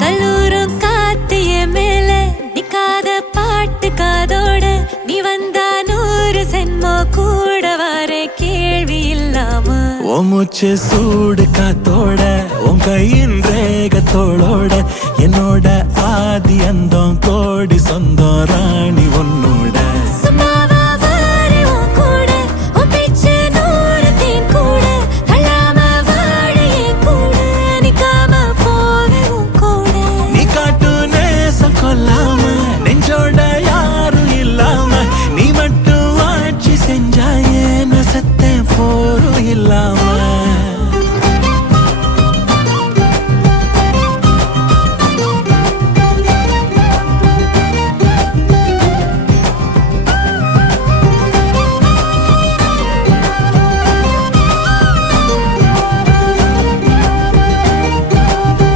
கல்லூரும் காத்திய மேல நிக்காத பாட்டு காதோட நீ வந்தா 100 சென்மோ கூட வர கேள்வி இல்லாம மூச்சு சூடு காத்தோட உன் கையின் ரேகத்தோளோட என்னோட ஆதி அந்தம்